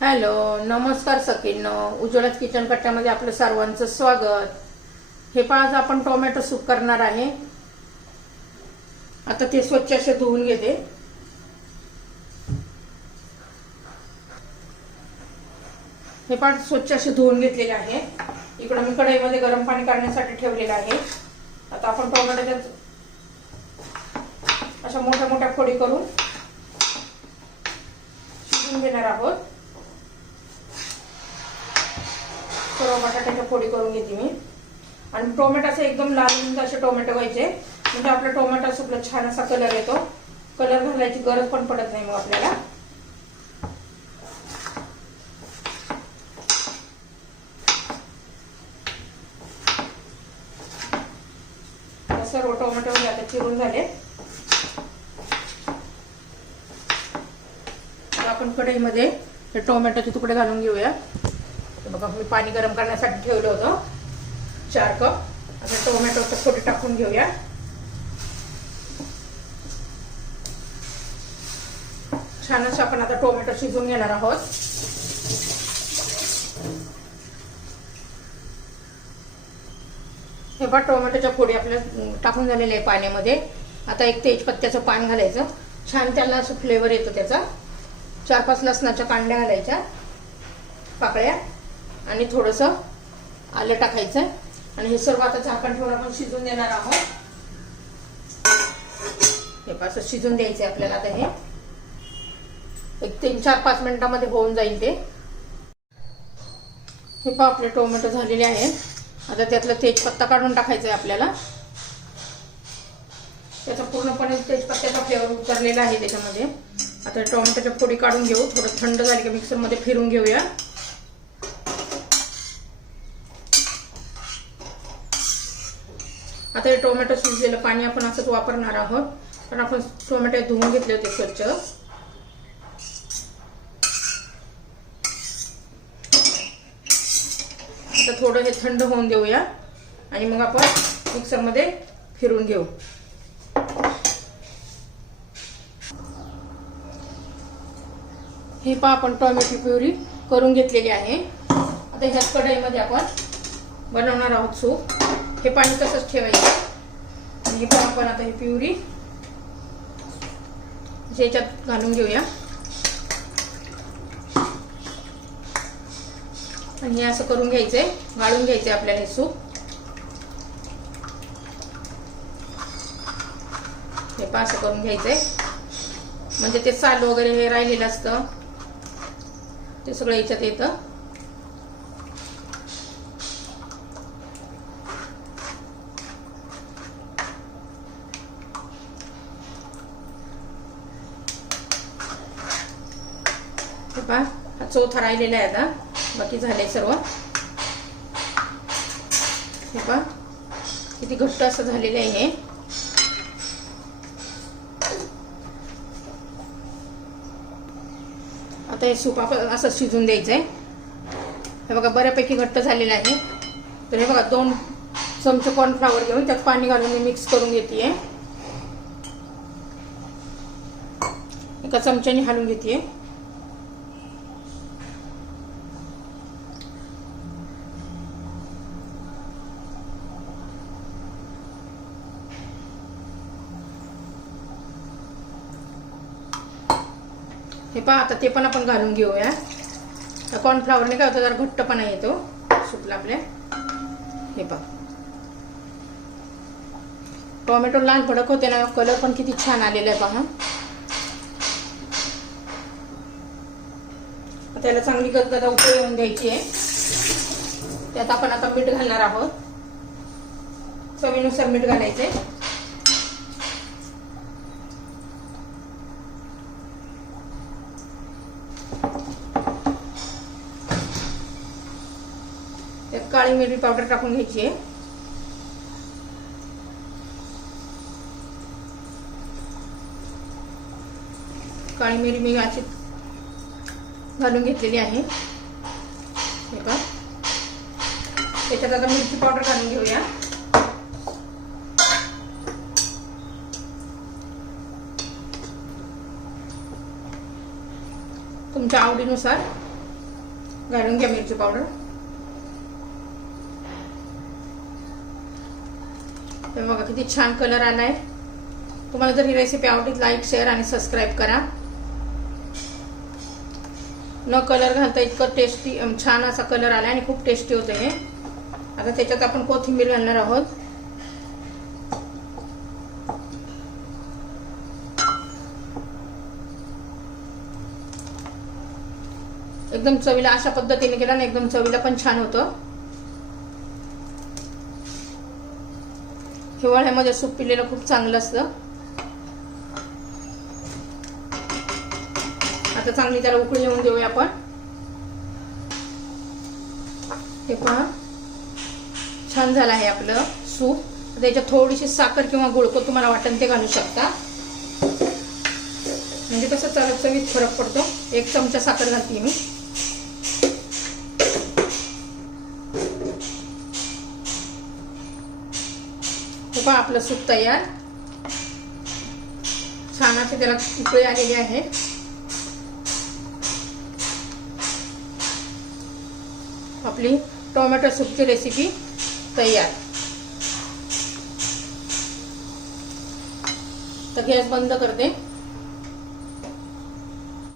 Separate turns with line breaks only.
Hello नमस्कार सकीनो उज्ज्वलाच kitchen कट्ट्यामध्ये आपलं सर्वांचं स्वागत. हे पण आज आपण टोमॅटो सूप करणार आहे. आता ते स्वच्छ असे धुवून घेते. हे पण स्वच्छ असे धुवून घेतलेले आहे. इकडं मी कढईमध्ये गरम पाणी काढण्यासाठी ठेवलेलं आहे. आता आपण टोमॅटोच्या अशा मोठ्या मोठ्या फोडी करून शिजून घेणार आहोत. सर्व बटाट्याच्या फोडी करून घेते मी. आणि टोमॅटोचे एकदम लाल असे टोमॅटो व्हायचे. म्हणजे आपला टोमॅटो सुद्धा छान असा कलर येतो. कलर घालायची गरज पण पडत नाही मग आपल्याला. सर्व टोमॅटो आता चिरून झाले. आपण कढईमध्ये हे टोमॅटोचे तुकडे घालून घेऊया. बघा मी पाणी गरम करण्यासाठी ठेवलं होतं. चार कप. आता टोमॅटोचं फोडी टाकून घेऊया. छान असं आपण आता टोमॅटो शिजवून घेणार आहोत. हे बघा टोमॅटोच्या फोडी आपल्या टाकून झालेले आहे पाण्यामध्ये. आता एक तेजपत्त्याचं पान घालायचं. छान त्याला असं फ्लेवर येतो त्याचा. चार पाच लसणाच्या कांड्या घालायच्या. पाकळ्या. आणि थोडंसं आलं टाकायचं आणि हे सर्व आता झाकण ठेवून आपण शिजून देणार आहोत. हे असं शिजून द्यायचं आपल्याला आता हे. एक तीन चार पाच मिनिटामध्ये होऊन जाईल ते. हे पहा आपले टोमॅटो झालेले आहेत. आता त्यातला तेजपत्ता काढून टाकायचा आहे आपल्याला. त्याचा पूर्णपणे तेजपत्त्याचा फ्लेवर उतरलेला आहे त्याच्यामध्ये. आता टोमॅटोच्या फोडी काढून घेऊ. थोडं थंड झाली का मिक्सरमध्ये फिरून घेऊया. आता हे टोमॅटो शिजलेलं पाणी आपण असंच वापरणार आहोत. कारण आपण टोमॅटो धुवून घेतले होते स्वच्छ. आता थोडं हे थंड होऊन देऊया. आणि मग आपण मिक्सरमध्ये फिरून घेऊ. हे पहा आपण टोमॅटो प्युरी करून घेतलेली आहे. आता ह्याच कढईमध्ये आपण बनवणार आहोत सूप. हे पाणी तसंच ठेवायचं. आणि हे पण आपण आता हे प्युरी याच्यात घालून घेऊया. आणि हे असं करून घ्यायचंय. गाळून घ्यायचंय आपल्याला हे सूप. हे पा असं करून घ्यायचंय. म्हणजे ते साल वगैरे हे राहिलेलं असतं. ते सगळं याच्यात येतं. हे पहा हा चौथा राहिलेला आहे आता. बाकी झाले सर्व. हे पहा किती घट्ट असं झालेलं आहे हे. आता हे सूप आपण असं शिजून द्यायचं आहे हे बघा बऱ्यापैकी घट्ट झालेलं आहे. तर हे बघा दोन चमचे कॉर्नफ्लावर घेऊन त्यात पाणी घालून मी मिक्स करून घेते एका चमच्याने घालून घेते हे पहा आता ते पण आपण घालून घेऊया. कॉर्नफ्लावरने काय होतं जरा घट्टपणा येतो. सूपला आपल्या हे पहा. टोमॅटो लहान भडक होते ना कलर पण किती छान आलेला आहे पहा. त्याला चांगली गदगदा उकळी येऊन द्यायची आहे. त्यात आपण आता मीठ घालणार आहोत. चवीनुसार मीठ घालायचे काळी मिरी पावडर टाकून घ्यायची आहे. काळी मिरी मी अशी घालून घेतलेली आहे. हे का त्याच्यात आता मिरची पावडर घालून घेऊया. तुमच्या आवडीनुसार घालून घ्या मिरची पावडर. हे बघा किती छान कलर आला आहे तुम्हाला जर ही रेसिपी आवडली लाईक शेअर आणि सबस्क्राईब करा. न कलर घालता इतकं टेस्टी छान असा कलर आलाय आणि खूप टेस्टी होतं हे. आता त्याच्यात आपण कोथिंबीर घालणार आहोत. एकदम चवीला अशा पद्धतीने केला आणि एकदम चवीला पण छान होतं. हिवाळ्यामध्ये सूप पिलेलं खूप चांगलं असतं. आता चांगली त्याला उकळी येऊन देऊया आपण. हे पहा. छान झालं आहे आपलं सूप. त्याच्यात थोडीशी साखर किंवा गुळको तुम्हाला वाटेल ते घालू शकता. म्हणजे कसं चव चवीत फरक पडतो. एक चमचा साखर घालते मी. हे पहा आपलं सूप तयार. छान असे त्याला उकळी आलेली आहे. आपली टोमॅटो सूपची रेसिपी तयार. तर गॅस बंद करते.